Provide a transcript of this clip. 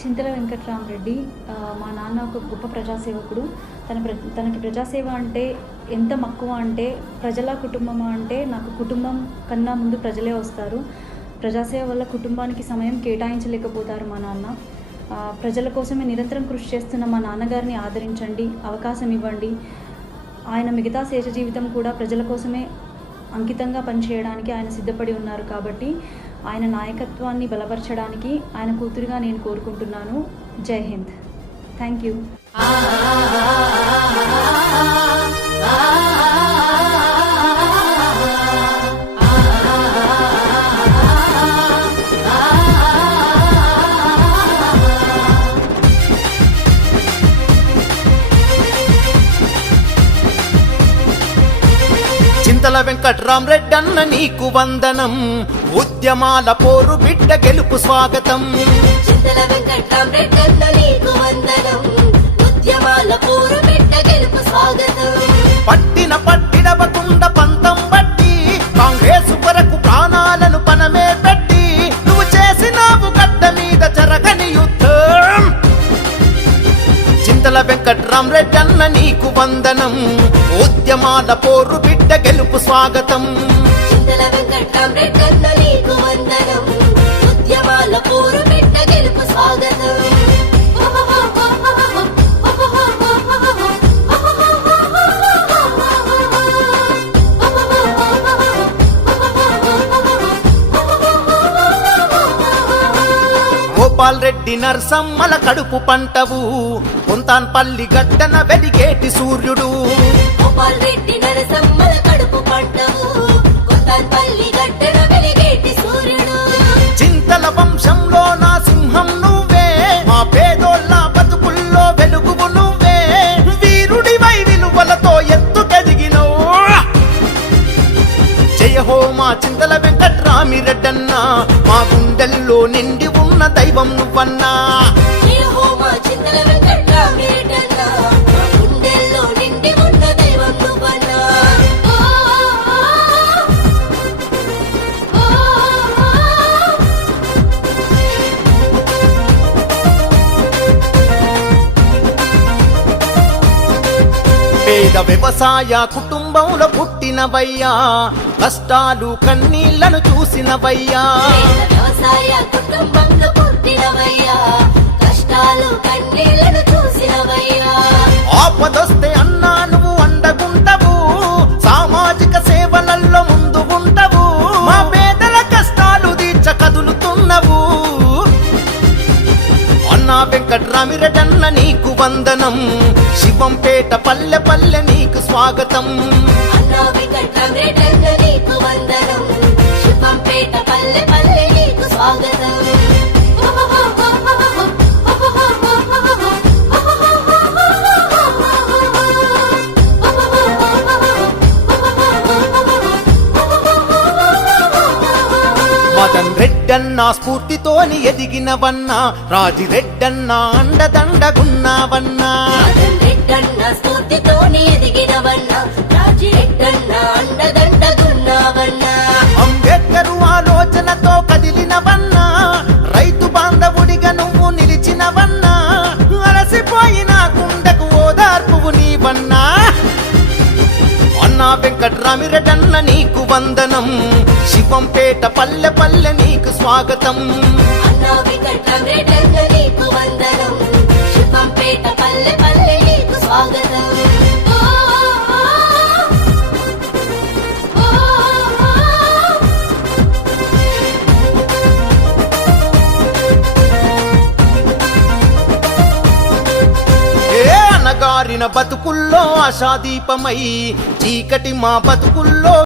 చింతల వెంకట్రామరెడ్డి మా నాన్న ఒక గొప్ప ప్రజాసేవకుడు. తనకి ప్రజాసేవ అంటే ఎంత మక్కువ అంటే, ప్రజల కుటుంబమా అంటే నాకు కుటుంబం కన్నా ముందు ప్రజలే వస్తారు. ప్రజాసేవ వల్ల కుటుంబానికి సమయం కేటాయించలేకపోతారు మా నాన్న. ప్రజల కోసమే నిరంతరం కృషి చేస్తున్న మా నాన్నగారిని ఆదరించండి, అవకాశం ఇవ్వండి. ఆయన మిగతా శేష జీవితం కూడా ప్రజల కోసమే అంకితంగా పనిచేయడానికి ఆయన సిద్ధపడి ఉన్నారు. కాబట్టి ఆయన నాయకత్వాన్ని బలపరచడానికి ఆయన కూతురుగా నేను కోరుకుంటున్నాను. జై హింద్. Thank you. చింతల వెంకట్రామరెడ్డి అన్న నీకు వందనం, ఉద్యమాల పోరు బిడ్డ గెలుపు స్వాగతం. చింతల వెంకట్రామరెడ్డి అన్న నీకు వందనం, ఉద్యమాల పోరు బిడ్డ గెలుపు స్వాగతం. పట్టిడవకుండా పంతం బట్టి కాంగ్రెస్ కొరకు ప్రాణాలను పనమే పెట్టి నువ్వు చేసినావు గడ్డ మీద జరగని యుద్ధం. చింతల వెంకట్రామరెడ్డి అన్న నీకు వందనం, ఉద్యమాల పోరు బిడ్డ గెలుపు స్వాగతం. చింతల వెంకట్రామరెడ్డి అన్న నీకు వందనం, ఉద్యమాల పోరు బిడ్డ గెలుపు స్వాగతం. గోపాల్ రెడ్డి నరసమ్మల కడుపు పంటవు, కొంతాన్పల్లి గడ్డన వెలిగేటి సూర్యుడు. గోపాల్ రెడ్డి నరసమ్మల కడుపు పంటవు, కొంతాన్పల్లి గడ్డన వెలిగేటి సూర్యుడు. చింతల వంశంలో నా సింహం నువ్వే, మా పేదోళ్ళ బతుకుల్లో వెలుగువు నువ్వే. వీరుడివై విలువలతో ఎత్తుకెదిగినవు. జయ హో మా చింతల వెంకట్రామిరెడ్డన్న, మా గుండెల్లో నిండి ఉన్న దైవం నువ్వన్నా. జయ హో మా చింతల వెంకట్రామరెడ్డి అన్న, మా గుండెల్లో నిండి ఉన్న దైవం నువ్వన్నా. పేద వ్యవసాయ కుటుంబంలో పుట్టినవయ్యా, కష్టాలు కన్నీళ్లను చూసినవయ్యా. పేద వ్యవసాయ కుటుంబంలో పుట్టినవయ్యా, కష్టాలు కన్నీళ్లను చూసినవయ్యా. ఆపదొస్తే అన్నా నువ్వు అండగుంటవు, సామాజిక సేవలలో ముందు ఉంటావు. మా పేదల కష్టాలు తీర్చ కదులుతున్నవు. అన్నా వెంకట్రామిరెడ్డి అన్న నీకు వందనం, శివంపేట పల్లె పల్లె నీకు స్వాగతం. అన్నా వెంకట్రామరెడ్డి అన్న నీకు వందనం, శివంపేట పల్లె పల్లె నీకు స్వాగతం. మదన్ రెడ్డన్న స్ఫూర్తితోని ఎదిగినవన్నా, రాజిరెడ్డన్న అండదండగున్నావన్నా. మదన్ రెడ్డన్న స్ఫూర్తితోని ఎదిగినవన్నా, రాజిరెడ్డన్న అండదండగున్నావన్నా. అంబేద్కరు ఆలోచనతో కదిలినవన్నా, రైతు బాంధవుడిగా నువ్వు నిలిచినవన్నా. అలసిపోయిన గుండెకు ఓదార్పువు నీవన్నా. అన్నా వెంకట్రామిరెడ్డి అన్న నీకు వందనం, శివంపేట పల్లె పల్లె నీకు స్వాగతం. అన్నా వెంకట్రామరెడ్డి అన్న నీకు వందనం, శివంపేట పల్లె పల్లె నీకు స్వాగతం. ఏ అనగారిన బతుకుల్లో ఆశాదీపమై, చీకటి మా బతుకుల్లో